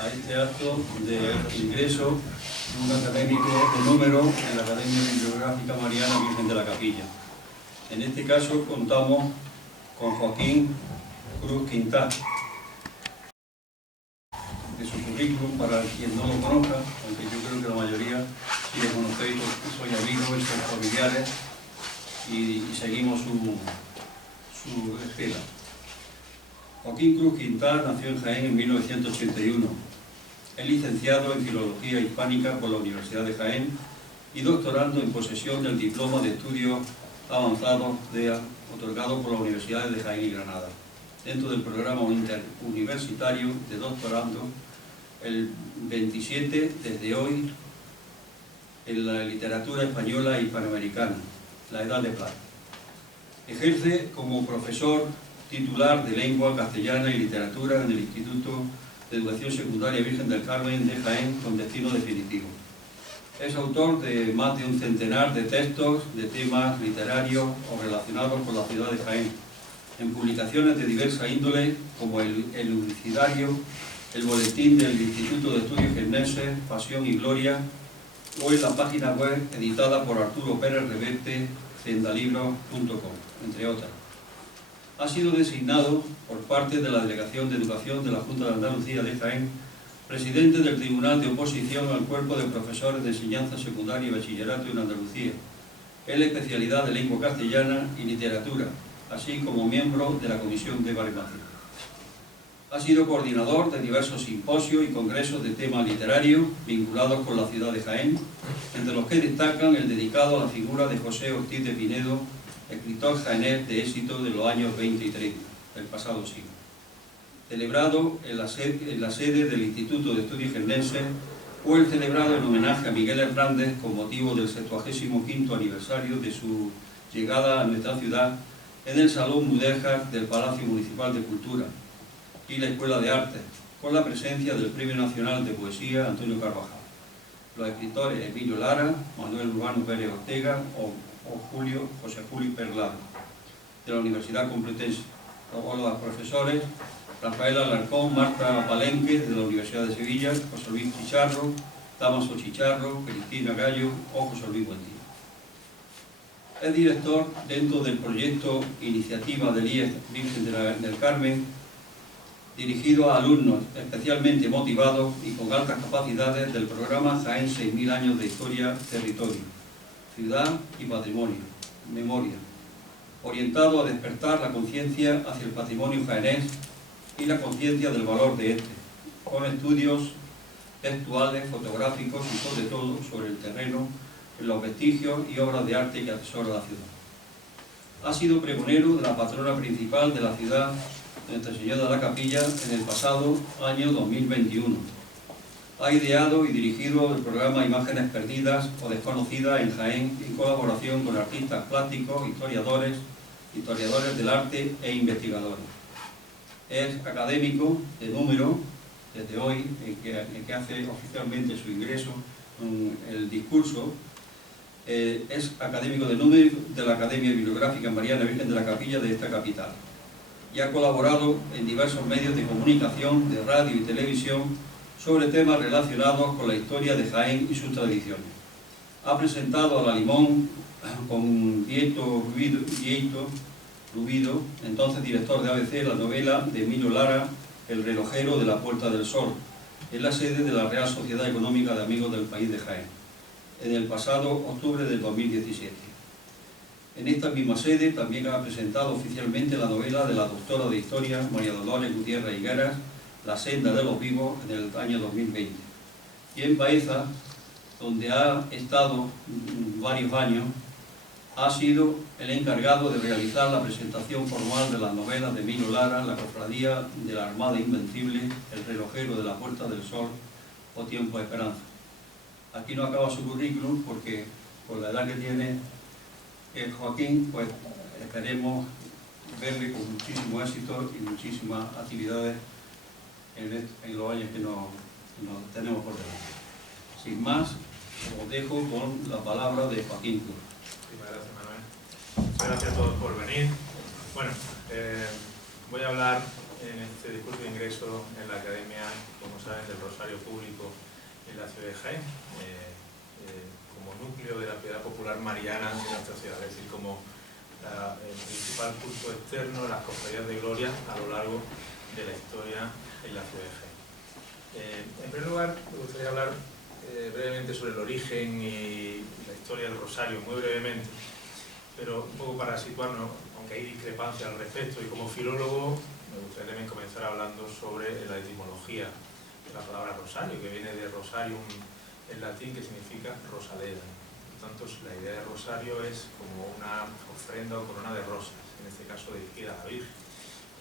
a este acto de ingreso de un académico de número en la Academia Bibliográfica Mariana Virgen de la Capilla. En este caso contamos con Joaquín Cruz Quintá. De su currículum, para quien no lo conozca, aunque yo creo que la mayoría sí lo conocéis, soy amigos, sois familiares y seguimos su estela. Joaquín Cruz Quintá nació en Jaén en 1981. Es licenciado en Filología Hispánica por la Universidad de Jaén y doctorando en posesión del Diploma de Estudios Avanzados otorgado por las Universidades de Jaén y Granada, dentro del programa interuniversitario de doctorando, el 27 desde hoy, en la literatura española e hispanoamericana, la Edad de Plata. Ejerce como profesor titular de Lengua Castellana y Literatura en el Instituto de Educación Secundaria Virgen del Carmen de Jaén, con destino definitivo. Es autor de más de un centenar de textos de temas literarios o relacionados con la ciudad de Jaén, en publicaciones de diversa índole, como el Lucidario, el Boletín del Instituto de Estudios Jienenses, Pasión y Gloria, o en la página web editada por Arturo Pérez Reverte, zendalibros.com, entre otras. Ha sido designado por parte de la Delegación de Educación de la Junta de Andalucía de Jaén presidente del Tribunal de Oposición al Cuerpo de Profesores de Enseñanza Secundaria y Bachillerato en Andalucía, en la especialidad de Lengua Castellana y Literatura, así como miembro de la Comisión de Baremación. Ha sido coordinador de diversos simposios y congresos de temas literarios vinculados con la ciudad de Jaén, entre los que destacan el dedicado a la figura de José Ortiz de Pinedo, escritor jaenés de éxito de los años 20 y 30 del pasado siglo, celebrado en la sede del Instituto de Estudios Jienenses, o el celebrado en homenaje a Miguel Hernández con motivo del 75º aniversario de su llegada a nuestra ciudad en el Salón Mudéjar del Palacio Municipal de Cultura y la Escuela de Artes, con la presencia del Premio Nacional de Poesía Antonio Carvajal, los escritores Emilio Lara, Manuel Urbano Pérez Ortega o José Julio Perlado, de la Universidad Complutense, o los profesores Rafael Alarcón, Marta Palenque, de la Universidad de Sevilla, José Luis Chicharro, Damaso Chicharro, Cristina Gallo o José Luis Buendía. Es director dentro del proyecto Iniciativa del IES Virgen del Carmen, dirigido a alumnos especialmente motivados y con altas capacidades del programa Jaén 6.000 años de historia, territorio, ciudad y patrimonio, memoria, orientado a despertar la conciencia hacia el patrimonio jaenés y la conciencia del valor de este, con estudios textuales, fotográficos y sobre todo sobre el terreno, en los vestigios y obras de arte que atesora la ciudad. Ha sido pregonero de la patrona principal de la ciudad, Nuestra Señora de la Capilla, en el pasado año 2021. Ha ideado y dirigido el programa Imágenes Perdidas o Desconocidas en Jaén, en colaboración con artistas plásticos, historiadores del arte e investigadores. Es académico de número, desde hoy, en que hace oficialmente su ingreso en el discurso. Es académico de número de la Academia Bibliográfica Mariana Virgen de la Capilla de esta capital y ha colaborado en diversos medios de comunicación, de radio y televisión sobre temas relacionados con la historia de Jaén y sus tradiciones. Ha presentado a la Limón con Vieto Rubido, entonces director de ABC, la novela de Emilio Lara, El relojero de la Puerta del Sol, en la sede de la Real Sociedad Económica de Amigos del País de Jaén, en el pasado octubre del 2017. En esta misma sede también ha presentado oficialmente la novela de la doctora de Historia, María Dolores Gutiérrez Higueras, La senda de los vivos, en el año 2020. Y en Baeza, donde ha estado varios años, ha sido el encargado de realizar la presentación formal de las novelas de Emilio Lara, La cofradía de la Armada Invencible, El relojero de la Puerta del Sol o Tiempo de Esperanza. Aquí no acaba su currículum porque, por la edad que tiene Joaquín, pues esperemos verle con muchísimo éxito y muchísimas actividades en los años que nos tenemos por delante. Sin más, os dejo con la palabra de Joaquín Cruz. Muchas gracias, Manuel. Muchas gracias a todos por venir. Bueno, voy a hablar en este discurso de ingreso en la Academia, como saben, del profesor rosario público en la ciudad de Jaén, como núcleo de la piedad popular mariana en nuestra ciudad, es decir, como el principal culto externo, las cofradías de gloria a lo largo de la historia en la ciudad de Jaén. En primer lugar, me gustaría hablar brevemente sobre el origen y la historia del rosario, muy brevemente, pero un poco para situarnos, aunque hay discrepancias al respecto, y como filólogo me gustaría también comenzar hablando sobre la etimología de la palabra rosario, que viene de rosarium en latín, que significa rosaleda. Por tanto, la idea de rosario es como una ofrenda o corona de rosas, en este caso dirigida a la Virgen.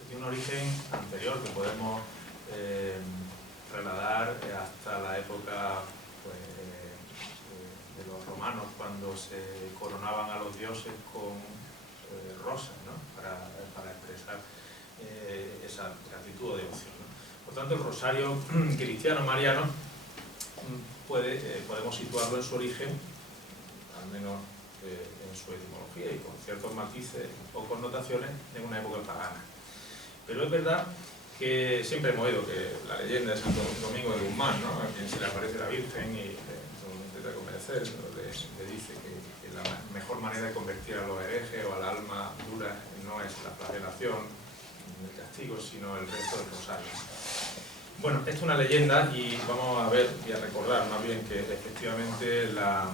Tiene un origen anterior que podemos trasladar hasta la época de los romanos, cuando se coronaban a los dioses con rosas, ¿no? para expresar esa gratitud o devoción, ¿no? Por tanto, el rosario cristiano mariano podemos situarlo en su origen, al menos en su etimología y con ciertos matices o connotaciones, en una época pagana. Pero es verdad que siempre hemos oído que la leyenda de Santo Domingo de Guzmán, ¿no? A quien se le aparece la Virgen y lo intenta convencer, le dice que la mejor manera de convertir a los herejes o al alma dura no es la flagelación, el castigo, sino el resto del rosario. Bueno, esto es una leyenda y vamos a ver y a recordar más bien que efectivamente la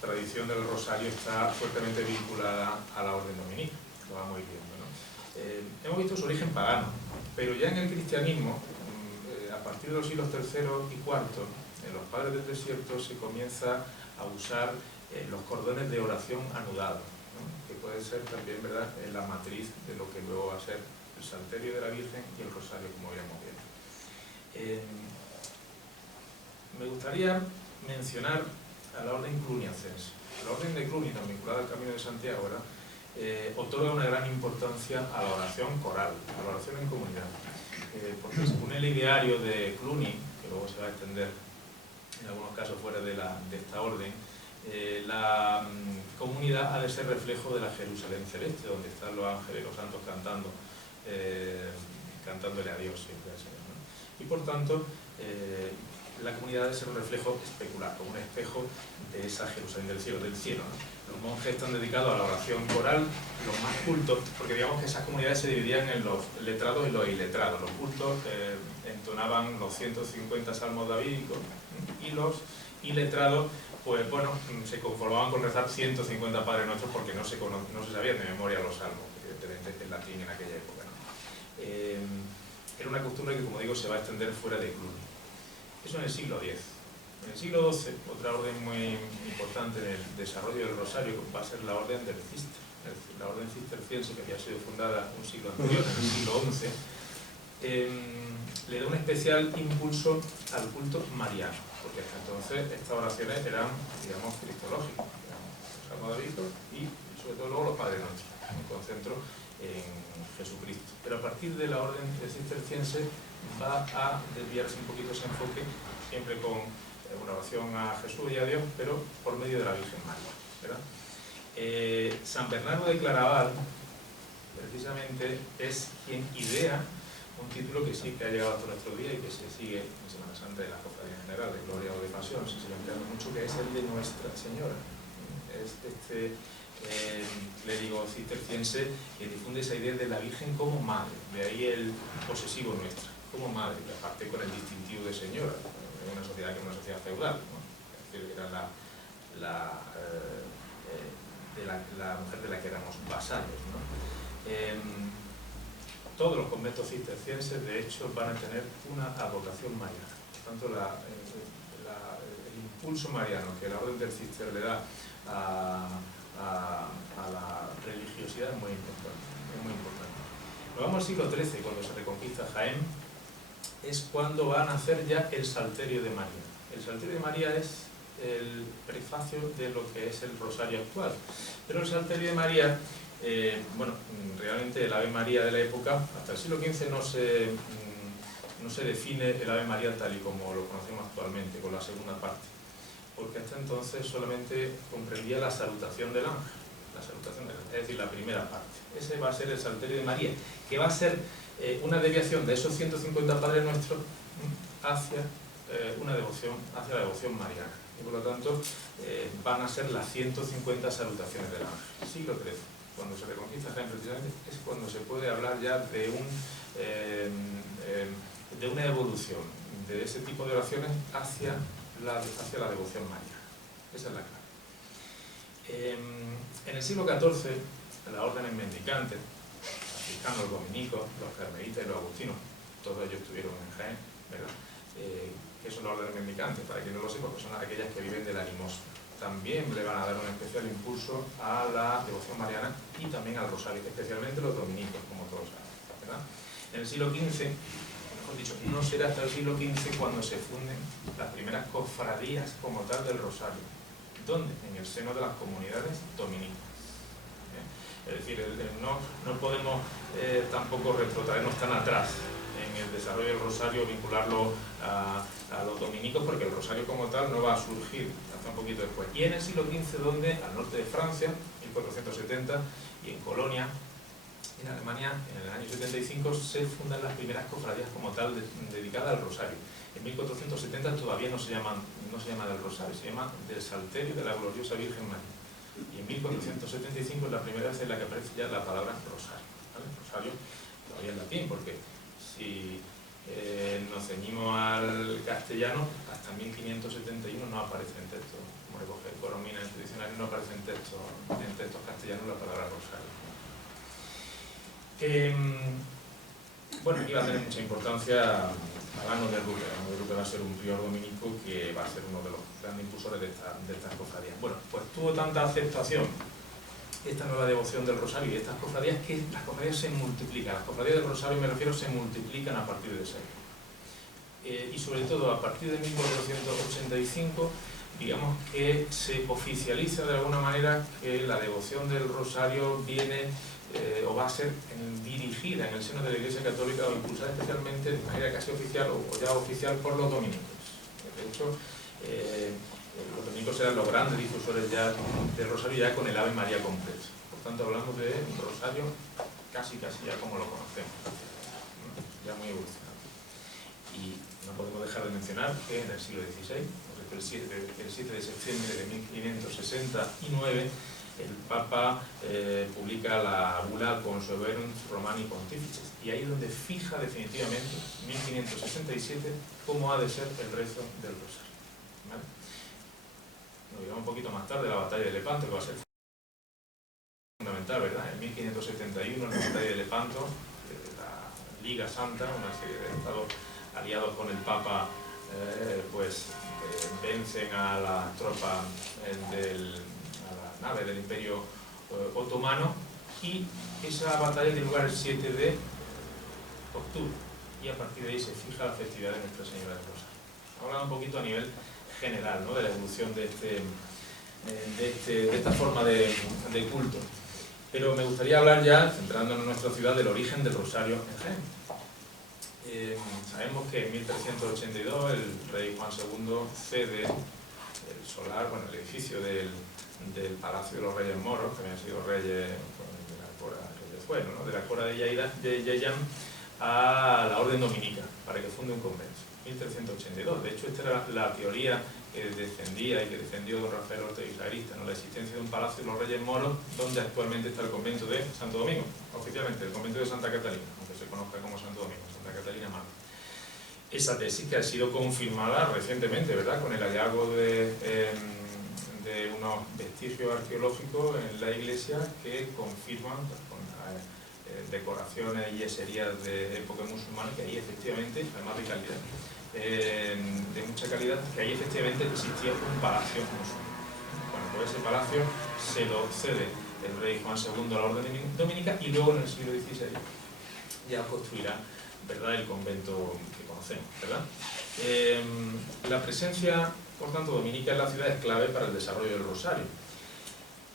tradición del rosario está fuertemente vinculada a la orden dominica, lo vamos a ir viendo, ¿no? Hemos visto su origen pagano, pero ya en el cristianismo, a partir de los siglos III y IV, en los padres del desierto se comienza a usar los cordones de oración anudados, ¿no? Que puede ser también, ¿verdad?, en la matriz de lo que luego va a ser el Salterio de la Virgen y el rosario, como iremos viendo. Me gustaría mencionar a la orden cluniacense. La orden de Cluny, tan vinculada al Camino de Santiago, ¿verdad?, otorga una gran importancia a la oración coral, a la oración en comunidad. Porque según el ideario de Cluny, que luego se va a extender en algunos casos fuera de esta orden, la comunidad ha de ser reflejo de la Jerusalén celeste, donde están los ángeles y los santos cantándole a Dios siempre al Señor, ¿no? Y por tanto, la comunidad debe ser un reflejo especular, como un espejo de esa Jerusalén del cielo, ¿no? Los monjes están dedicados a la oración coral, los más cultos, porque digamos que esas comunidades se dividían en los letrados y los iletrados. Los cultos entonaban los 150 salmos davídicos y los iletrados, pues bueno, se conformaban con rezar 150 Padres Nuestros porque no se sabían de memoria los salmos, evidentemente en latín en aquella época, ¿no? Era una costumbre que, como digo, se va a extender fuera de Cluny. Eso en el siglo X. En el siglo XII, otra orden muy importante en el desarrollo del rosario va a ser la orden del Cister. Es decir, la orden cisterciense, que había sido fundada un siglo anterior, en el siglo XI, le da un especial impulso al culto mariano, porque hasta entonces estas oraciones eran, digamos, cristológicas, los salmos davídicos y sobre todo luego los Padres Nuestros, un concentro en Jesucristo. Pero a partir de la orden cisterciense va a desviarse un poquito ese enfoque, siempre con una oración a Jesús y a Dios, pero por medio de la Virgen María, ¿verdad? San Bernardo de Claraval, precisamente, es quien idea un título que sí que ha llegado hasta nuestro día y que se sigue en Semana Santa de la Cofradía General, de Gloria o de Pasión, se sigue empleando mucho, que es el de Nuestra Señora. Es clérigo cisterciense que difunde esa idea de la Virgen como madre, de ahí el posesivo nuestra, como madre, que aparte con el distintivo de señora, en una sociedad que es una sociedad feudal, ¿no? Es decir, era la mujer de la que éramos vasallos, ¿no? Todos los conventos cistercienses, de hecho, van a tener una advocación mariana. Por tanto, el impulso mariano que la orden del Cister le da a la religiosidad es muy importante, Nos vamos al siglo XIII, cuando se reconquista Jaén, es cuando va a nacer ya el Salterio de María. El Salterio de María es el prefacio de lo que es el rosario actual. Pero el Salterio de María, bueno, realmente el Ave María de la época, hasta el siglo XV no se define el Ave María tal y como lo conocemos actualmente, con la segunda parte, porque hasta entonces solamente comprendía la salutación del ángel, es decir, la primera parte. Ese va a ser el Salterio de María, que va a ser una desviación de esos 150 Padres Nuestros hacia una devoción hacia la devoción mariana. Y por lo tanto van a ser las 150 salutaciones del ángel. Siglo XIII, cuando se reconquista Jaén precisamente, es cuando se puede hablar ya de una evolución de ese tipo de oraciones hacia la devoción mariana. Esa es la clave. En el siglo XIV, las órdenes mendicantes, los franciscanos, los dominicos, los carmelitas y los agustinos, todos ellos estuvieron en Jaén, ¿verdad? ¿Qué son las órdenes mendicantes? Para quien no lo sepa, pues son aquellas que viven de la limosna. También le van a dar un especial impulso a la devoción mariana y también al rosario, especialmente los dominicos, como todos saben, ¿verdad? En el siglo XV, mejor dicho, no será hasta el siglo XV cuando se funden las primeras cofradías como tal del rosario. ¿Dónde? En el seno de las comunidades dominicas. Es decir, no podemos tampoco retrotraernos tan atrás en el desarrollo del rosario, vincularlo a los dominicos, porque el rosario como tal no va a surgir hasta un poquito después. Y en el siglo XV, donde al norte de Francia, 1470, y en Colonia, en Alemania, en el año 75, se fundan las primeras cofradías como tal dedicadas al rosario. En 1470 todavía no se llama del rosario, se llama del Salterio de la Gloriosa Virgen María. Y en 1475 es la primera vez en la que aparece ya la palabra rosario, ¿vale? Rosario todavía en latín, porque si nos ceñimos al castellano, hasta 1571 no aparece en texto, como recoge Coromina en el diccionario, no aparece en textos castellanos la palabra rosario. Bueno, aquí va a tener mucha importancia Alano de Rupe. Alano de Rupe va a ser un prior dominico que va a ser uno de los grandes impulsores de estas cofradías. Bueno, pues tuvo tanta aceptación esta nueva devoción del rosario y estas cofradías que las cofradías se multiplican. Las cofradías del rosario, me refiero, se multiplican a partir de ese año. Y sobre todo a partir de 1485, digamos que se oficializa de alguna manera que la devoción del rosario viene o va a ser dirigida en el seno de la Iglesia Católica o impulsada especialmente de manera casi oficial o ya oficial por los dominicos. De hecho, los dominicos eran los grandes difusores ya del rosario ya con el Ave María completo. Por tanto, hablamos de un rosario casi ya como lo conocemos, ya muy evolucionado. Y no podemos dejar de mencionar que en el siglo XVI, el 7 de septiembre de 1569, el Papa publica la bula Consueverum Romani Pontifices, y ahí es donde fija definitivamente, 1567, cómo ha de ser el rezo del rosario. ¿Vale? Nos dirá un poquito más tarde la batalla de Lepanto, que va a ser fundamental, ¿verdad? En 1571, en la batalla de Lepanto, la Liga Santa, una serie de estados aliados con el Papa, vencen a las tropas nave del Imperio Otomano, y esa batalla tiene lugar el 7 de octubre y a partir de ahí se fija la festividad de Nuestra Señora del Rosario. Hablando un poquito a nivel general, ¿no?, de la evolución de esta forma de culto, pero me gustaría hablar ya, centrándonos en nuestra ciudad, del origen del Rosario en Jaén. Sabemos que en 1382 el rey Juan II cede el solar, el edificio del Palacio de los Reyes Moros, que habían sido reyes de la Cora de Yayán, a la Orden Dominica, para que funde un convento. 1382. De hecho, esta era la teoría que defendía y que defendió don Rafael Ortega y Sagrista, ¿no?, la existencia de un Palacio de los Reyes Moros, donde actualmente está el convento de Santo Domingo, oficialmente el convento de Santa Catalina, aunque se conozca como Santo Domingo, Santa Catalina Mártir. Esa tesis que ha sido confirmada recientemente, ¿verdad?, con el hallazgo de unos vestigios arqueológicos en la iglesia que confirman, con decoraciones y yeserías de época musulmana, que ahí efectivamente, además de calidad, de mucha calidad, que ahí efectivamente existía un palacio musulmán. Bueno, pues ese palacio se lo cede el rey Juan II a la Orden Dominica, y luego en el siglo XVI ya construirá, ¿verdad?, el convento que conocemos, ¿verdad? La presencia, por tanto, dominica en la ciudad es clave para el desarrollo del rosario.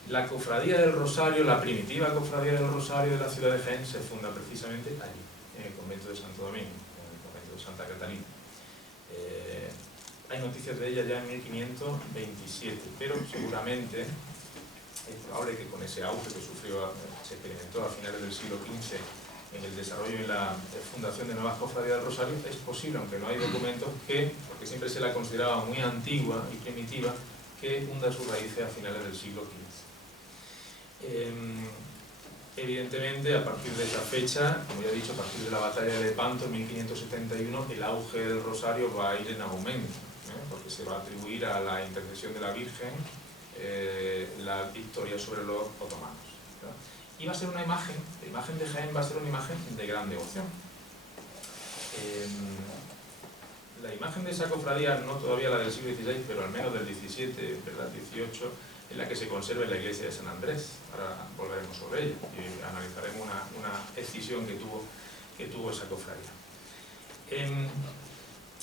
La cofradía del rosario, la primitiva cofradía del rosario de la ciudad de Jaén, se funda precisamente allí, en el convento de Santo Domingo, en el convento de Santa Catalina. Hay noticias de ella ya en 1527, pero seguramente es probable que con ese auge que se experimentó a finales del siglo XV en el desarrollo y la fundación de nuevas cofradías del Rosario, es posible, aunque no hay documentos, porque siempre se la consideraba muy antigua y primitiva, que hunda sus raíces a finales del siglo XV. Evidentemente, a partir de esa fecha, como ya he dicho, a partir de la batalla de Lepanto en 1571, el auge del Rosario va a ir en aumento, porque se va a atribuir a la intercesión de la Virgen la victoria sobre los otomanos. Y va a ser una imagen, la imagen de Jaén va a ser una imagen de gran devoción. La imagen de esa cofradía, no todavía la del siglo XVI, pero al menos del XVII, ¿verdad? XVIII, es la que se conserva en la iglesia de San Andrés. Ahora volveremos sobre ella y analizaremos una escisión que tuvo esa cofradía.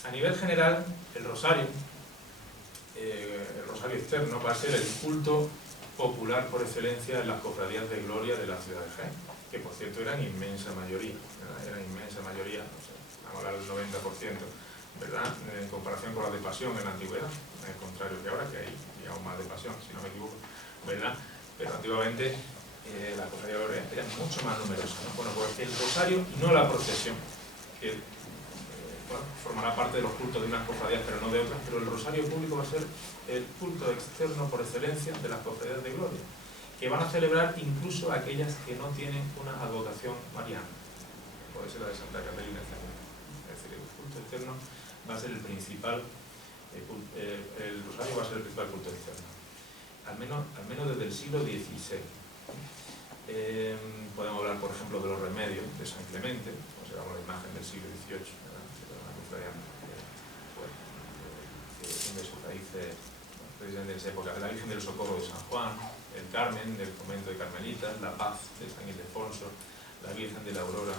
A nivel general, el rosario externo va a ser el culto popular por excelencia en las cofradías de gloria de la ciudad de Jaén, que por cierto eran inmensa mayoría, no sé, vamos a hablar del 90%, ¿verdad? En comparación con las de pasión en la antigüedad, al contrario que ahora, que hay, digamos, más de pasión, si no me equivoco, ¿verdad? Pero antiguamente la cofradía de gloria era mucho más numerosa, ¿no? Bueno, pues el rosario y no la procesión, que bueno, formará parte de los cultos de unas cofradías, pero no de otras, pero el rosario público va a ser el culto externo por excelencia de las cofradías de gloria, que van a celebrar incluso aquellas que no tienen una advocación mariana, puede ser la de Santa Catalina, etc. Es decir, el culto externo va a ser el principal, el rosario va a ser el principal culto externo, al menos desde el siglo XVI. Podemos hablar, por ejemplo, de los remedios de San Clemente, consideramos la imagen del siglo XVIII, que tiene sus raíces precisamente en esa época, de la Virgen del Socorro de San Juan, el Carmen del convento de Carmelitas, la Paz de San Ildefonso, la Virgen de la Aurora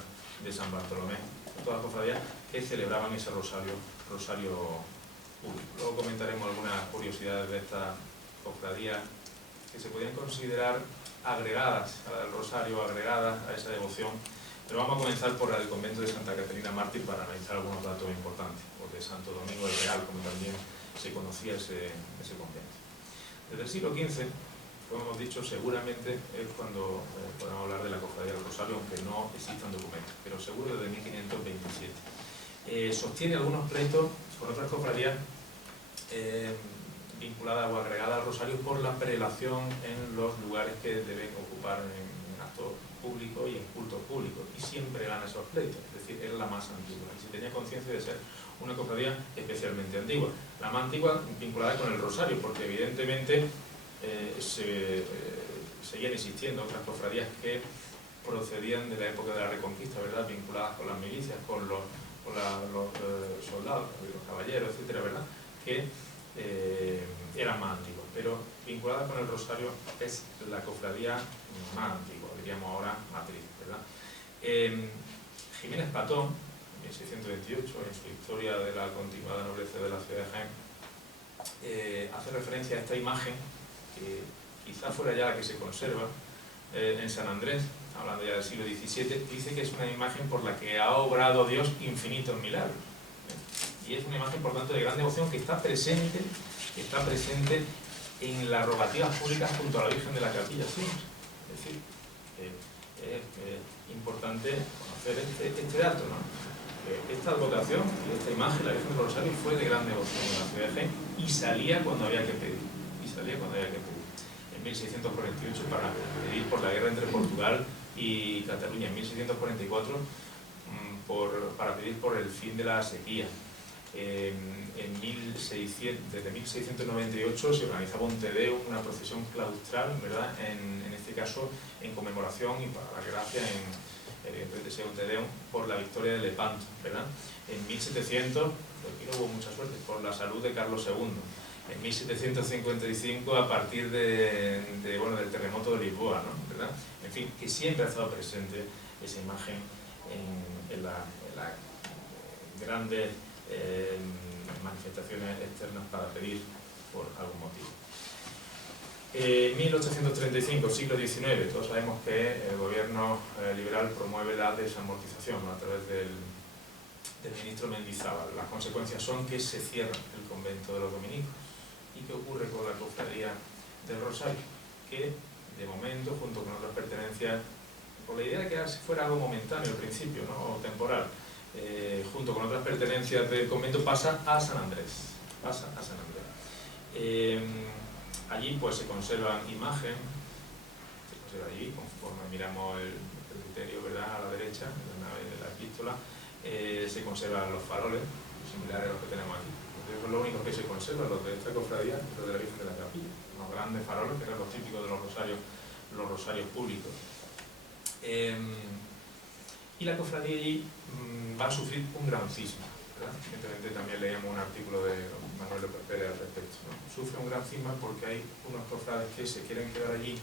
de San Bartolomé, todas las cofradías que celebraban ese rosario público. Luego comentaremos algunas curiosidades de estas cofradías que se podían considerar agregadas al rosario, agregadas a esa devoción. Pero vamos a comenzar por el convento de Santa Caterina Mártir para analizar algunos datos importantes, o de Santo Domingo el Real, como también se conocía ese convento. Desde el siglo XV, como hemos dicho, seguramente es cuando podemos hablar de la cofradía del Rosario, aunque no existan documentos, pero seguro desde 1527. Sostiene algunos pleitos con otras cofradías vinculadas o agregadas al Rosario por la prelación en los lugares que deben ocupar en actos público y en cultos públicos, y siempre gana esos pleitos, es decir, era la más antigua, y se tenía conciencia de ser una cofradía especialmente antigua. La más antigua vinculada con el rosario, porque evidentemente seguían existiendo otras cofradías que procedían de la época de la Reconquista, ¿verdad? Vinculadas con las milicias, con los soldados, los caballeros, etcétera, ¿verdad? Que eran más antiguos, pero vinculada con el rosario es la cofradía más antigua, diríamos ahora matriz, ¿verdad? Jiménez Patón, en 1628, en su historia de la continuada nobleza de la ciudad de Jaén, hace referencia a esta imagen que quizá fuera ya la que se conserva en San Andrés, hablando ya del siglo XVII, dice que es una imagen por la que ha obrado Dios infinitos milagros. Y es una imagen, por tanto, de gran devoción que está presente en las rogativas públicas junto a la Virgen de la Capilla Sixta. Es decir, es importante conocer este dato, ¿no? Esta advocación y esta imagen, la Virgen del Rosario, fue de gran devoción en la ciudad de Jaén y salía cuando había que pedir. En 1648 para pedir por la guerra entre Portugal y Cataluña, en 1644 para pedir por el fin de la sequía. Desde 1698 se organizaba un Te Deum, una procesión claustral, ¿verdad? En este caso en conmemoración y para la gracia evidentemente sea un Te Deum por la victoria de Lepanto, ¿verdad? En 1700, aquí no hubo mucha suerte, por la salud de Carlos II. En 1755 a partir del terremoto de Lisboa, ¿no? ¿Verdad? En fin, que siempre ha estado presente esa imagen en las grandes manifestaciones externas para pedir por algún motivo. 1835, siglo XIX, todos sabemos que el gobierno liberal promueve la desamortización a través del ministro Mendizábal. Las consecuencias son que se cierra el convento de los dominicos. ¿Y qué ocurre con la cofradía del Rosario? Que de momento, junto con otras pertenencias por la idea de que fuera algo momentáneo al principio, ¿no? O temporal, junto con otras pertenencias del convento, pasa a San Andrés. Allí pues se conservan imágenes, se conserva allí, conforme miramos el presbiterio, ¿verdad?, a la derecha, en la nave de la epístola, se conservan los faroles, similares a los que tenemos aquí. Entonces, son los únicos que se conservan, los de esta cofradía, los de la Virgen de la Capilla, los grandes faroles, que eran los típicos de los rosarios públicos. Y la cofradía allí va a sufrir un gran cisma. Recientemente también leíamos un artículo de Manuel López Pérez al respecto, ¿no? Sufre un gran cisma porque hay unos cofrades que se quieren quedar allí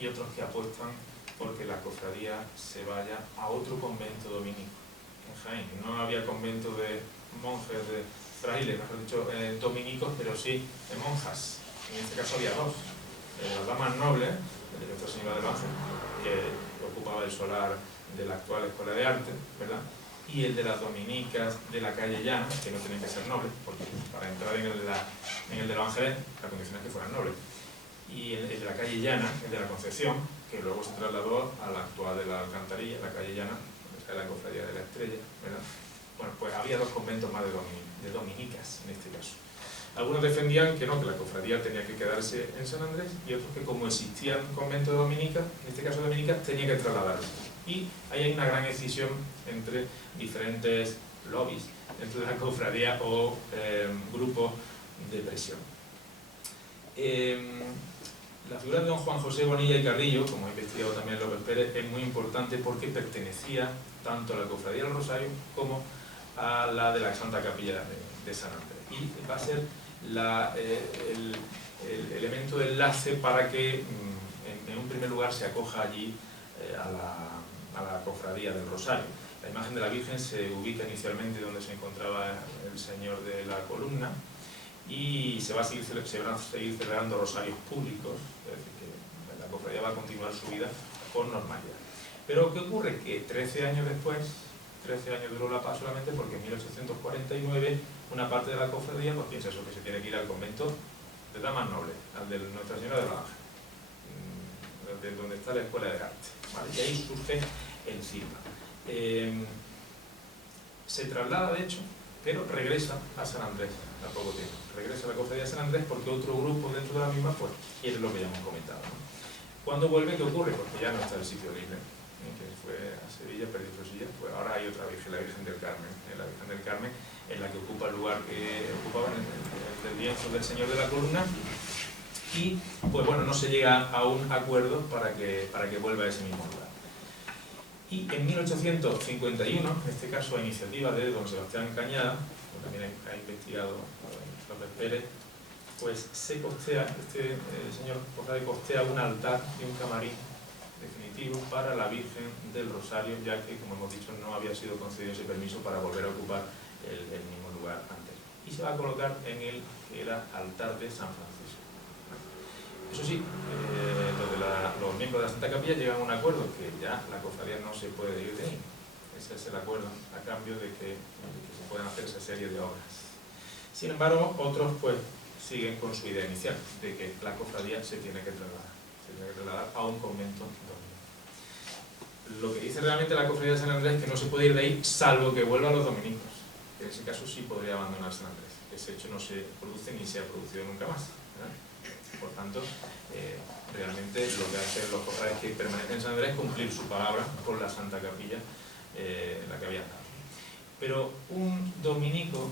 y otros que apuestan porque la cofradía se vaya a otro convento dominico en Jaén. No había convento de monjes, de frailes, mejor dicho, dominicos, pero sí de monjas. En este caso había dos. La dama noble, el de Nuestra Señora del Ángel, que ocupaba el solar de la actual Escuela de Arte, ¿verdad?, y el de las dominicas de la calle Llana, que no tenían que ser nobles, porque para entrar en el de los Ángeles la condición es que fueran nobles, y el de la calle Llana, el de la Concepción, que luego se trasladó a la actual de la Alcantarilla, la calle Llana, donde está la Cofradía de la Estrella, ¿verdad? Bueno, pues había dos conventos más de dominicas en este caso. Algunos defendían que no, que la cofradía tenía que quedarse en San Andrés, y otros que como existían conventos de dominicas, en este caso dominicas, tenía que trasladarse. Y ahí hay una gran escisión entre diferentes lobbies dentro de la cofradía o grupos de presión. La figura de don Juan José Bonilla y Carrillo, como ha investigado también López Pérez, es muy importante porque pertenecía tanto a la cofradía del Rosario como a la de la Santa Capilla de San Andrés. Y va a ser el elemento de enlace para que en un primer lugar se acoja allí a la cofradía del Rosario. La imagen de la Virgen se ubica inicialmente donde se encontraba el Señor de la Columna y se van a seguir celebrando rosarios públicos, es decir, que la cofradía va a continuar su vida con normalidad. Pero ¿qué ocurre? Que 13 años después, 13 años duró la paz solamente porque en 1849 una parte de la cofradía pues piensa eso, que se tiene que ir al convento de damas nobles, al de Nuestra Señora del Ángel, donde está la Escuela de Arte, ¿vale? Y ahí surge el cisma. Se traslada de hecho, pero regresa a San Andrés a poco tiempo. Regresa a la cofradía de San Andrés porque otro grupo dentro de la misma pues quiere lo que ya hemos comentado, ¿no? Cuando vuelve, ¿qué ocurre? Porque ya no está el sitio libre, que fue a Sevilla, perdió su silla, pues ahora hay otra Virgen, la Virgen del Carmen, la Virgen del Carmen en la que ocupa el lugar que ocupaba en el lienzo del Señor de la Columna, y pues bueno, no se llega a un acuerdo para que vuelva a ese mismo lugar. Y en 1851, en este caso a iniciativa de don Sebastián Cañada, que también ha investigado López Pérez, pues se costea, el señor Cofrade costea un altar y un camarín definitivo para la Virgen del Rosario, ya que, como hemos dicho, no había sido concedido ese permiso para volver a ocupar el mismo lugar anterior. Y se va a colocar en el que era altar de San Francisco. Eso sí, los miembros de la Santa Capilla llegan a un acuerdo que ya la cofradía no se puede ir de ahí. Ese es el acuerdo, a cambio de que se puedan hacer esa serie de obras. Sin embargo, otros pues siguen con su idea inicial, de que la cofradía se tiene que trasladar a un convento dominico. Lo que dice realmente la cofradía de San Andrés es que no se puede ir de ahí salvo que vuelvan los dominicos. En ese caso sí podría abandonar San Andrés. Ese hecho no se produce ni se ha producido nunca más, ¿verdad? Por tanto, realmente lo que hacen los cofrades que permanecen en San Andrés es cumplir su palabra con la Santa Capilla en la que habían dado. Pero un dominico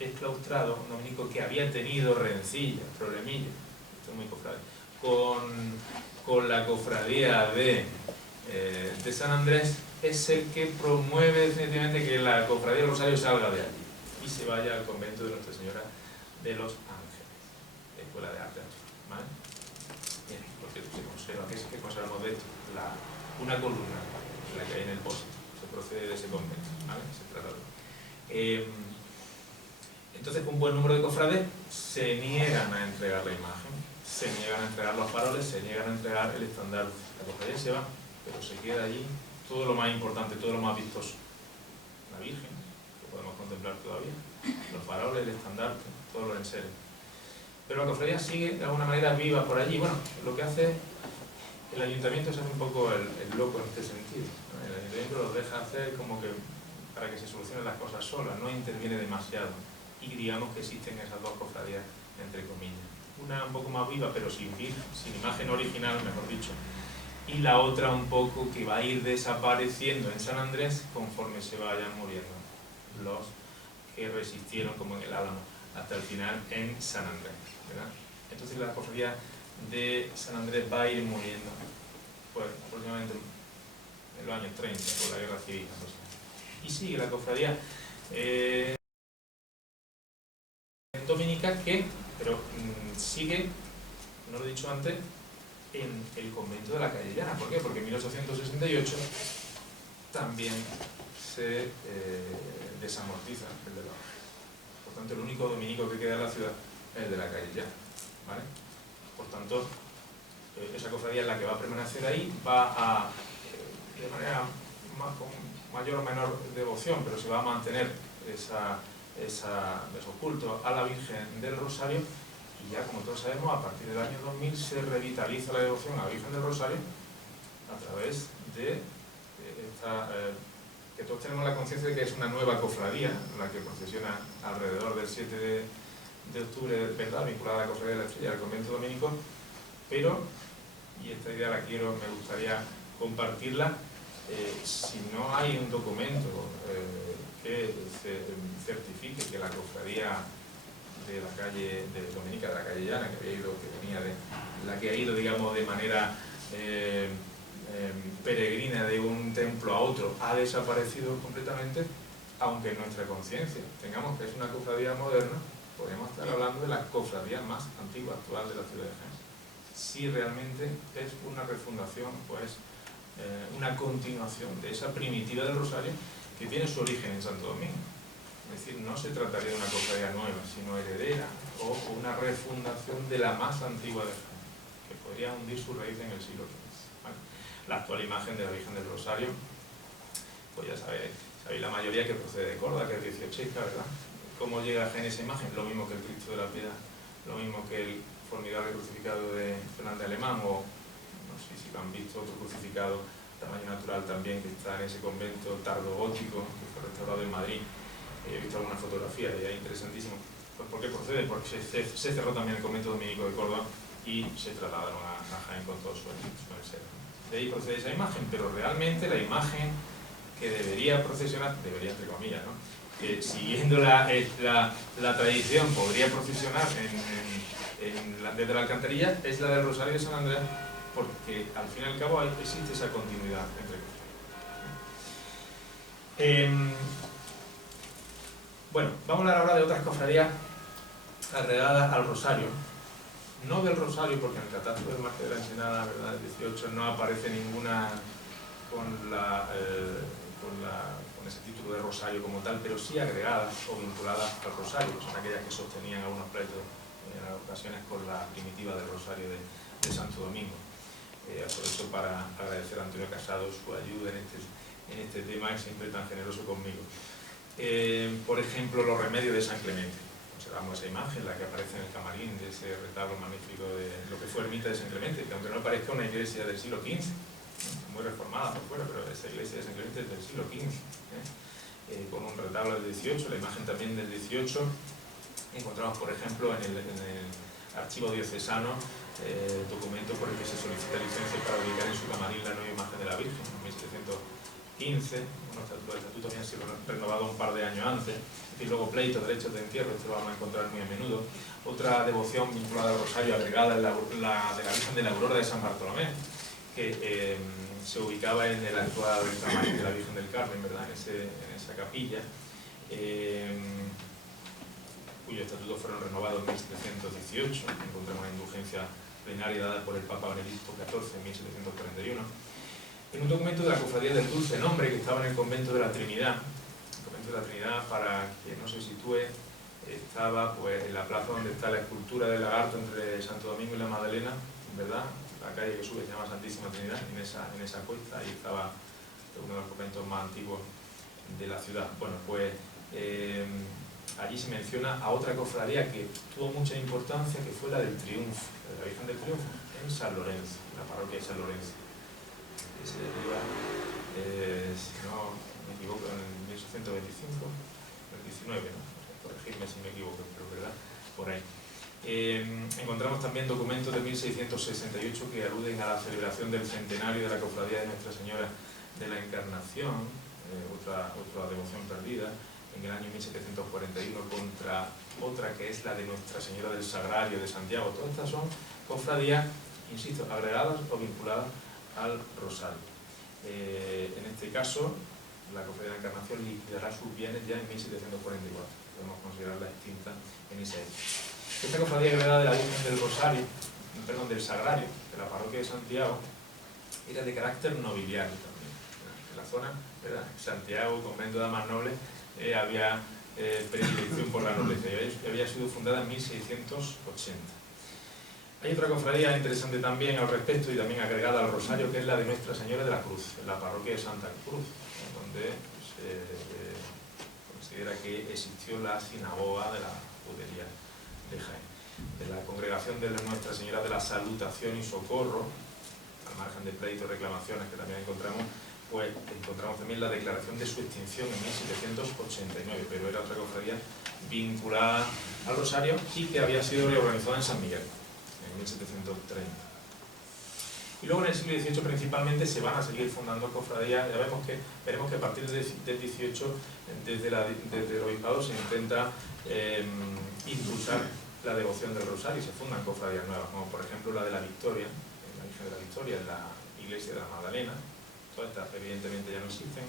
exclaustrado, un dominico que había tenido rencillas, problemillas, esto es muy cofrade, con la cofradía de San Andrés, es el que promueve definitivamente que la cofradía del Rosario salga de allí y se vaya al convento de Nuestra Señora de los Ángeles, Escuela de Arte, ¿vale? Bien, porque se conserva, ¿qué conservamos de esto? Una columna, la que hay en el poste, se procede de ese convento, ¿vale? Se trasladó. Entonces, un buen número de cofrades se niegan a entregar la imagen, se niegan a entregar los faroles, se niegan a entregar el estandarte. La cofradía se va, pero se queda allí todo lo más importante, todo lo más vistoso. La Virgen, que podemos contemplar todavía, los faroles, el estandarte, todos los enseres. Pero la cofradía sigue de alguna manera viva por allí. Bueno, lo que hace el ayuntamiento es un poco el loco en este sentido, ¿no? El ayuntamiento los deja hacer como que para que se solucionen las cosas solas, no interviene demasiado, y digamos que existen esas dos cofradías, entre comillas. Una un poco más viva, pero sin imagen original, mejor dicho, y la otra un poco que va a ir desapareciendo en San Andrés conforme se vayan muriendo los que resistieron, como en el Álamo, hasta el final en San Andrés, ¿verdad? Entonces la cofradía de San Andrés va a ir muriendo, pues aproximadamente en los años 30, por la Guerra Civil. Entonces. Y sigue la cofradía dominica pero sigue, no lo he dicho antes, en el convento de la Calle Llana. ¿Por qué? Porque en 1868 también se desamortiza el de la Orden. Por tanto, el único dominico que queda en la ciudad es el de la Calle Llana, ¿vale? Por tanto, esa cofradía es la que va a permanecer ahí, va a, de manera con mayor o menor devoción, pero se va a mantener esos cultos a la Virgen del Rosario, y ya, como todos sabemos, a partir del año 2000 se revitaliza la devoción a la Virgen del Rosario a través de esta, que todos tenemos la conciencia de que es una nueva cofradía, la que procesiona alrededor del 7 de octubre, ¿verdad?, vinculada a la Cofradía de la Estrella del convento dominico, pero, y esta idea me gustaría compartirla, si no hay un documento que certifique que la cofradía de la calle dominica de la Calle Llana, que ha ido, digamos, de manera peregrina de un templo a otro, ha desaparecido completamente, aunque en nuestra conciencia tengamos que es una cofradía moderna, podemos estar hablando de la cofradía más antigua actual de la ciudad de Jaén. Si realmente es una refundación, pues una continuación de esa primitiva del Rosario que tiene su origen en Santo Domingo. Es decir, no se trataría de una cofradía nueva, sino heredera o una refundación de la más antigua de Jaén, que podría hundir su raíz en el siglo XV. ¿Vale? La actual imagen de la Virgen del Rosario, pues ya sabéis la mayoría que procede de Córdoba, que es 18, ¿verdad? ¿Cómo llega a Jaén esa imagen? Lo mismo que el Cristo de la Piedad, lo mismo que el formidable crucificado de Fernández Alemán, o no sé si lo han visto, otro crucificado tamaño natural también que está en ese convento tardogótico que fue restaurado en Madrid. He visto alguna fotografía y es interesantísimo. Pues ¿por qué procede? Porque se cerró también el convento dominico de Córdoba y se trasladaron a Jaén con todo su ser. De ahí procede esa imagen, pero realmente la imagen que debería procesionar, debería entre comillas, ¿no?, que siguiendo la tradición podría procesionar desde la alcantarilla, es la del Rosario de San Andrés, porque al fin y al cabo existe esa continuidad entre cofradías. Bueno, vamos a hablar ahora de otras cofradías agregadas al Rosario. No del Rosario, porque en el catastro del Martes de la Ensenada, ¿verdad?, del 18 no aparece ninguna con ese título de Rosario como tal, pero sí agregadas o vinculadas al Rosario, que son aquellas que sostenían algunos pleitos en ocasiones con la primitiva del Rosario de Santo Domingo. Por eso, para agradecer a Antonio Casado su ayuda en este tema, es siempre tan generoso conmigo. Por ejemplo, los remedios de San Clemente. Observamos esa imagen, la que aparece en el camarín de ese retablo magnífico de lo que fue ermita de San Clemente, que aunque no parezca una iglesia del siglo XV, muy reformada por fuera, pero esa iglesia de San Clemente es del siglo XV, con un retablo del 18, la imagen también del 18. Encontramos, por ejemplo, en el archivo diocesano documento por el que se solicita licencia para ubicar en su camarín la nueva imagen de la Virgen, en 1715. Los estatutos habían sido renovados un par de años antes, y luego pleitos, derechos de entierro, esto lo vamos a encontrar muy a menudo. Otra devoción vinculada al Rosario agregada es la de la Virgen de la Aurora de San Bartolomé, que se ubicaba en el actual camarín de la Virgen del Carmen, ¿verdad?, en esa capilla, cuyos estatutos fueron renovados en 1718. Encontramos una indulgencia plenaria dada por el Papa Benedicto XIV en 1741. En un documento de la Cofradía del Dulce Nombre, que estaba en el convento de la Trinidad. El convento de la Trinidad, para quien no se sitúe, estaba pues en la plaza donde está la escultura del lagarto entre Santo Domingo y la Magdalena, ¿verdad? La calle que sube se llama Santísima Trinidad, en esa cuesta, ahí estaba uno de los conventos más antiguos de la ciudad. Bueno, pues allí se menciona a otra cofradía que tuvo mucha importancia, que fue la del Triunfo, de la Virgen del Triunfo, en San Lorenzo, en la parroquia de San Lorenzo. Que se deriva, si no me equivoco, en el 1825, el 19, ¿no? Corregidme si me equivoco, pero verdad, por ahí. Encontramos también documentos de 1668 que aluden a la celebración del centenario de la cofradía de Nuestra Señora de la Encarnación, otra devoción perdida, en el año 1741 contra otra que es la de Nuestra Señora del Sagrario de Santiago. Todas estas son cofradías, insisto, agregadas o vinculadas al Rosario. En este caso, la cofradía de la Encarnación liquidará sus bienes ya en 1744. Podemos considerarla extinta en esa época. Esta cofradía heredada de la Virgen del Rosario, perdón, del Sagrario, de la parroquia de Santiago, era de carácter nobiliario también. En la zona, ¿verdad? Santiago, convento de damas nobles, había predilección por la nobleza y había sido fundada en 1680. Hay otra cofradía interesante también al respecto y también agregada al Rosario, que es la de Nuestra Señora de la Cruz, en la parroquia de Santa Cruz, donde se considera que existió la sinagoga de la judería de Jaén. De la congregación de Nuestra Señora de la Salutación y Socorro, al margen de pleitos y reclamaciones que también encontramos, pues encontramos también la declaración de su extinción en 1789, pero era otra cofradía vinculada al Rosario y que había sido reorganizada en San Miguel, en 1730. Y luego en el siglo XVIII principalmente se van a seguir fundando cofradías. Ya veremos que a partir del XVIII, desde el obispado se intenta impulsar la devoción del Rosario y se fundan cofradías nuevas, como por ejemplo la de la Victoria, la Virgen de la Victoria en la iglesia de la Magdalena. Todas estas evidentemente ya no existen.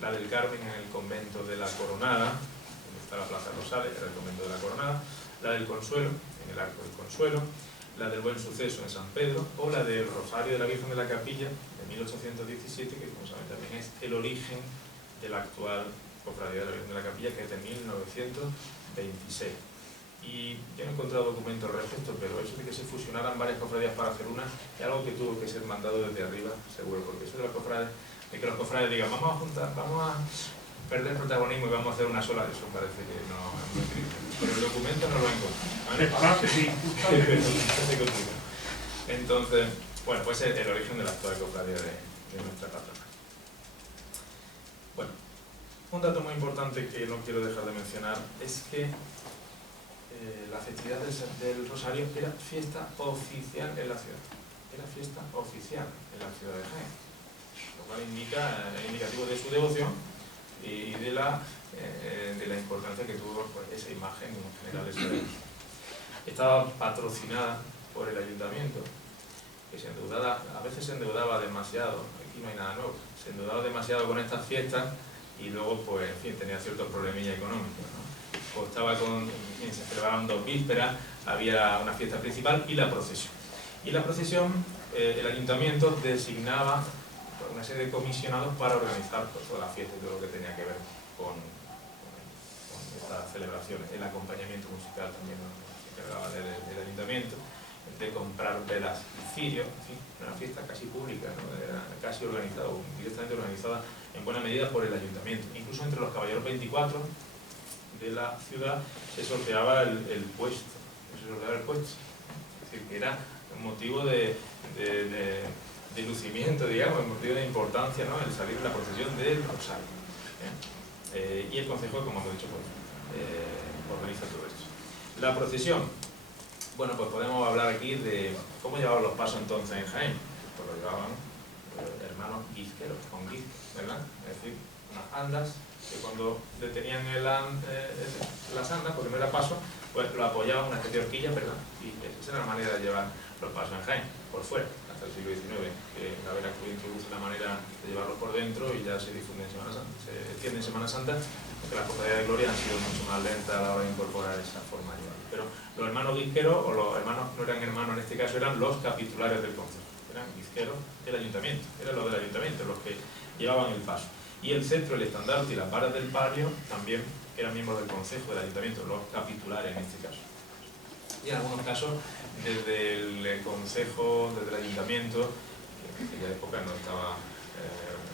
La del Carmen en el convento de la Coronada, donde está la Plaza Rosales, era el convento de la Coronada. La del Consuelo, en el Arco del Consuelo. La del Buen Suceso en San Pedro, o la del Rosario de la Virgen de la Capilla de 1817, que como saben también es el origen de la actual cofradía de la Virgen de la Capilla, que es de 1926. Y yo no he encontrado documentos al respecto, pero eso de que se fusionaran varias cofradías para hacer una es algo que tuvo que ser mandado desde arriba, seguro, porque eso de que los cofrades digan vamos a juntar, vamos a perder protagonismo y vamos a hacer una sola, eso parece que no es muy triste. Pero el documento no lo encontré. ¿Vale? Sí. Entonces, bueno, pues el origen de la actual cofradía de nuestra patrona. Bueno, un dato muy importante que no quiero dejar de mencionar es que la festividad del Rosario era fiesta oficial en la ciudad. Era fiesta oficial en la ciudad de Jaén. Lo cual es indicativo de su devoción y de la importancia que tuvo pues, esa imagen en general ese evento. Estaba patrocinada por el ayuntamiento, que a veces se endeudaba demasiado, aquí no hay nada nuevo, se endeudaba demasiado con estas fiestas y luego pues en fin tenía ciertos problemillas económicos, ¿no? Se celebraban 2 vísperas, había una fiesta principal y la procesión. Y la procesión, el ayuntamiento designaba una serie de comisionados para organizar pues, toda la fiesta y todo lo que tenía que ver con estas celebraciones. El acompañamiento musical también se encargaba del ayuntamiento, de comprar velas y cirios, en fin, una fiesta casi pública, ¿no? Era casi organizada, o directamente organizada en buena medida por el ayuntamiento. Incluso entre los caballeros 24 de la ciudad se sorteaba el puesto, es decir, que era un motivo de lucimiento, digamos, un motivo de importancia, ¿no? El salir en la procesión del Rosario. Y el concejo, como hemos dicho, pues, organiza todo esto. La procesión, bueno, pues podemos hablar aquí de cómo llevaban los pasos entonces en Jaén. Pues lo llevaban hermanos guizqueros, con guiz, ¿verdad? Es decir, unas andas que cuando detenían las andas, porque no era paso, pues lo apoyaban una especie de horquilla, ¿verdad? Y esa era la manera de llevar los pasos en Jaén, por fuera, hasta el siglo XIX, que la Veracruz introduce la manera de llevarlos por dentro y ya se difunde en Semana Santa, se extiende en Semana Santa, porque las cofradías de Gloria han sido mucho más lentas a la hora de incorporar esa forma de llevarlo. Pero los hermanos guizqueros, o los hermanos, no eran hermanos en este caso, eran los capitulares del concejo, eran guizqueros del ayuntamiento, eran los del ayuntamiento los que llevaban el paso. Y el cetro, el estandarte y las varas del palio también eran miembros del concejo, del ayuntamiento, los capitulares en este caso. Y en algunos casos, desde el concejo, desde el ayuntamiento, que en aquella época no estaba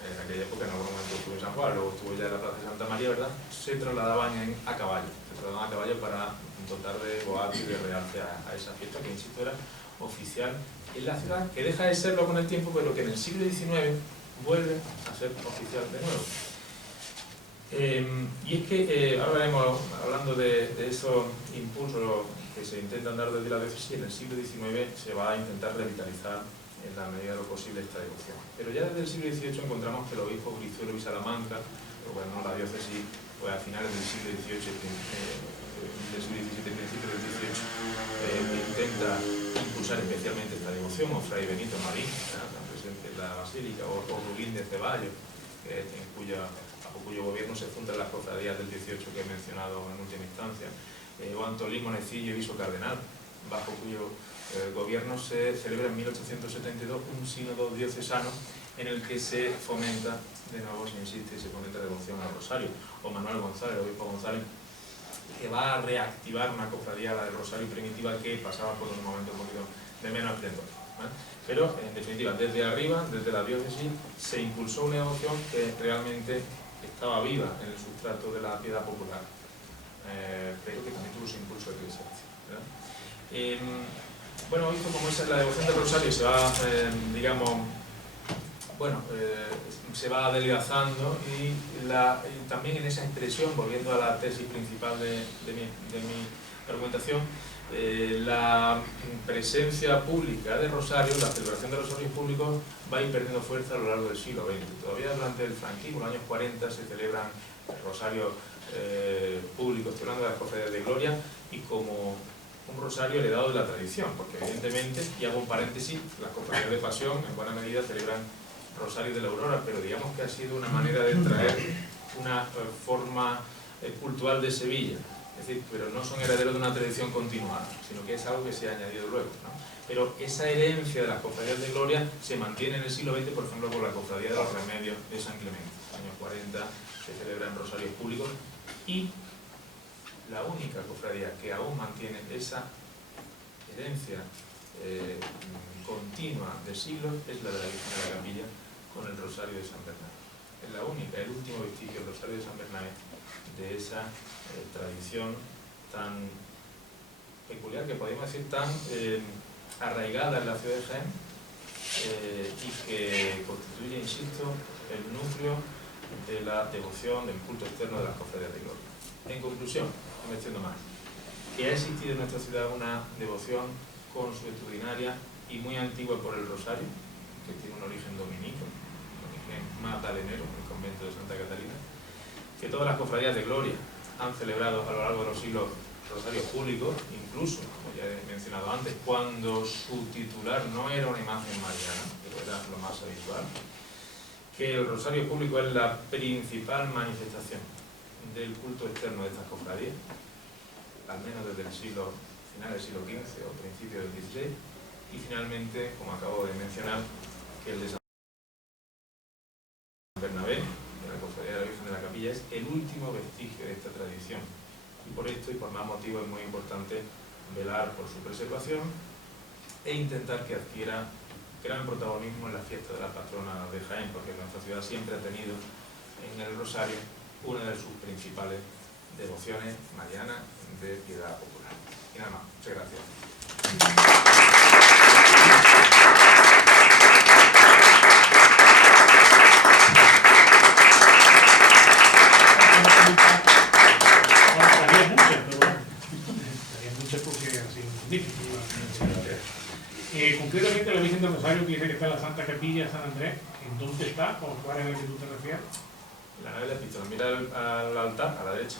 en aquella época en algún momento estuvo en San Juan, luego estuvo ya en la Plaza de Santa María, ¿verdad? Se trasladaban a caballo, para dotar de boato y de realce a esa fiesta que, insisto, era oficial en la ciudad, que deja de serlo con el tiempo, pero que en el siglo XIX vuelve a ser oficial de nuevo. Y es que ahora veremos, hablando de esos impulsos que se intentan dar desde la diócesis, en el siglo XIX se va a intentar revitalizar en la medida de lo posible esta devoción. Pero ya desde el siglo XVIII encontramos que el obispo Brizuelo y Salamanca, bueno, la diócesis, pues a finales del siglo XVIII, del siglo XVII, principios del XVIII, intenta impulsar especialmente esta devoción, o Fray Benito Marín, tan presente en la Basílica, o Rubín de Ceballos, bajo cuyo gobierno se fundan las cofradías del XVIII que he mencionado en última instancia, o Antolín Monecillo y Viso Cardenal, bajo cuyo gobierno se celebra en 1872 un sínodo diocesano en el que se fomenta, de nuevo se insiste, se fomenta la devoción al Rosario, o Manuel González, el obispo González, que va a reactivar una cofradía, la del Rosario primitiva, que pasaba por un momento un poquito de menos esplendor, ¿vale? Pero, en definitiva, desde arriba, desde la diócesis, se impulsó una devoción que realmente estaba viva en el sustrato de la piedad popular, pero que también tuvo su impulso eclesiástico, ¿verdad? Bueno, visto como esa es la devoción del Rosario, se va, se va adelgazando y también en esa expresión, volviendo a la tesis principal de mi argumentación, la presencia pública de Rosario, la celebración de Rosarios públicos, va a ir perdiendo fuerza a lo largo del siglo XX. Todavía durante el franquismo, en los años 40, se celebran rosarios públicos, estoy hablando de las cofradías de Gloria, y como un rosario heredado de la tradición, porque evidentemente, y hago un paréntesis, las cofradías de Pasión en buena medida celebran Rosario de la Aurora, pero digamos que ha sido una manera de traer una forma cultural de Sevilla, es decir, pero no son herederos de una tradición continuada, sino que es algo que se ha añadido luego, ¿no? Pero esa herencia de las cofradías de Gloria se mantiene en el siglo XX, por ejemplo, por la cofradía de los Remedios de San Clemente. En los años 40 se celebran rosarios públicos y la única cofradía que aún mantiene esa herencia continua de siglos es la de la Virgen de la Capilla con el Rosario de San Bernabé. Es la única, el último vestigio del Rosario de San Bernabé de esa tradición tan peculiar, que podemos decir tan arraigada en la ciudad de Jaén, y que constituye, insisto, el núcleo de la devoción, del culto externo de las cofradías de Gloria. En conclusión, no me extiendo más, que ha existido en nuestra ciudad una devoción consuetudinaria y muy antigua por el Rosario, que tiene un origen dominico, un origen magdalenero, el convento de Santa Catalina, que todas las cofradías de Gloria han celebrado a lo largo de los siglos rosarios públicos, incluso, como ya he mencionado antes, cuando su titular no era una imagen mariana, pero era lo más habitual, que el rosario público es la principal manifestación del culto externo de estas cofradías, al menos desde el final del siglo XV o principio del XVI, y finalmente, como acabo de mencionar, que el de San Bernabé, de la cofradía de la Virgen de la Capilla, es el último vestigio de esta tradición. Y por esto y por más motivos es muy importante velar por su preservación e intentar que adquiera gran protagonismo en la fiesta de la patrona de Jaén, porque nuestra ciudad siempre ha tenido en el Rosario una de sus principales devociones marianas de piedad popular. Y nada más, muchas gracias. Concretamente la Virgen del Rosario, que dice que está en la Santa Capilla de San Andrés, ¿en dónde está? ¿O cuál es el que tú te refieres? La nave de la epístola, mira al altar, a la derecha,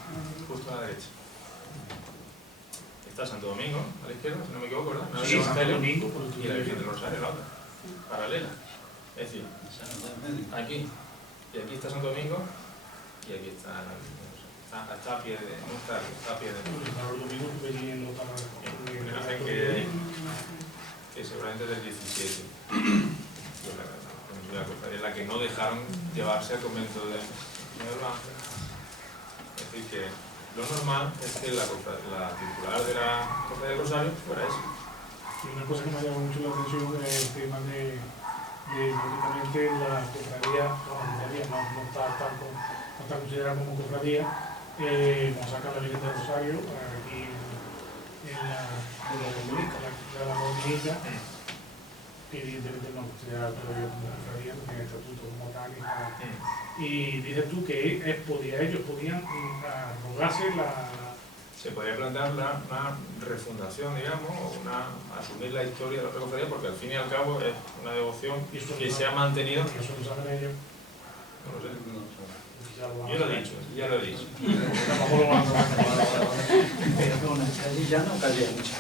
justo a la derecha. Está Santo Domingo, a la izquierda, si no me equivoco, ¿verdad? Sí, Santo Domingo, y la Virgen del Rosario, la otra, paralela. Es decir, aquí, y aquí está Santo Domingo, y aquí está la Virgen del Rosario. Está a pie de... no está a pie de... Santo Domingo que venía para... que seguramente del 17. Es la que no dejaron llevarse al convento de Ángel. Es decir, que lo normal es que la titular de la cofradía de Rosario fuera eso. Y una cosa que me ha llamado mucho la atención es el tema de lógicamente la cofradía, no está considerada como cofradía, como saca la Virgen del Rosario, aquí en la Dominica, que evidentemente no considera todavía como cofradía, no tiene estatuto como tal. Y dices tú que ellos podían arrogarse se podría plantear una refundación, digamos, o asumir la historia de la cofradía, porque al fin y al cabo es una devoción que se ha mantenido. Eso lo saben ellos. No lo sé. Yo Yo lo he dicho, ya lo he dicho. ¿Calle llana o calle ancha?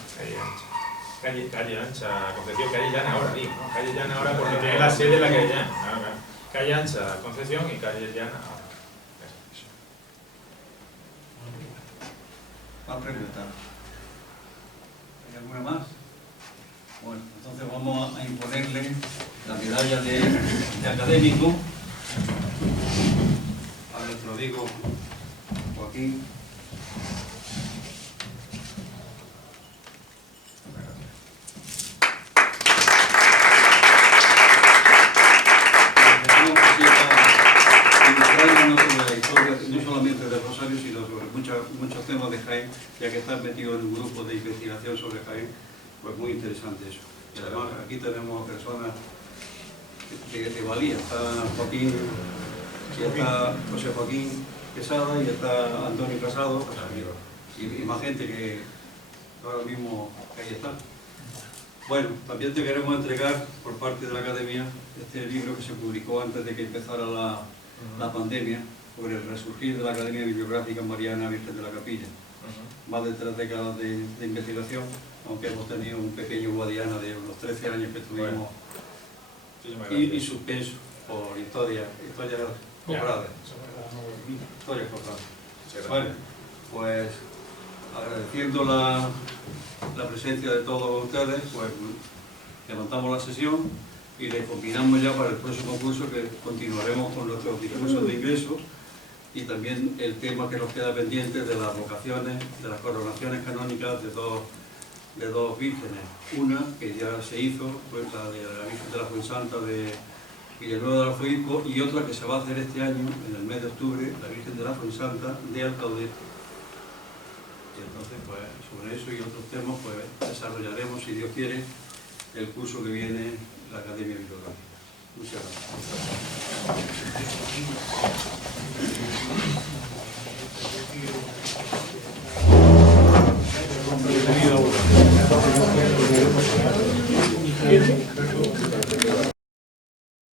Calle ancha, Concepción, calle llana ahora, digo, ¿no? Calle llana ahora porque tiene la sede de la calle llana. Calle ancha, Concepción, y calle llana ahora. Va a preguntar. ¿Hay alguna más? Bueno, entonces vamos a imponerle la medalla de académico a nuestro amigo Joaquín. No solamente de Rosario, sino sobre muchos temas de Jaén, ya que estás metido en un grupo de investigación sobre Jaén, pues muy interesante eso. Y además aquí tenemos personas de valía. Está Joaquín, y está José Joaquín Quesada, y está Antonio Casado, y más gente que ahora mismo ahí está. Bueno, también te queremos entregar por parte de la Academia este libro que se publicó antes de que empezara la pandemia, sobre el resurgir de la Academia Bibliográfica Mariana Virgen de la Capilla. Más de 3 décadas de investigación, aunque hemos tenido un pequeño Guadiana de unos 13 años que estuvimos y suspenso por historias compradas. Bueno, pues agradeciendo la presencia de todos ustedes, pues levantamos la sesión y le combinamos ya para el próximo curso, que continuaremos con nuestros discursos de ingreso y también el tema que nos queda pendiente de las vocaciones, de las coronaciones canónicas de dos vírgenes. Una que ya se hizo, pues la de la Virgen de la Fuensanta de Villanueva del Arzobispo, y otra que se va a hacer este año, en el mes de octubre, la Virgen de la Fuensanta de Alcaudete. Y entonces, pues sobre eso y otros temas, pues desarrollaremos, si Dios quiere, el curso que viene en la Academia Bibliográfica. Muchas gracias.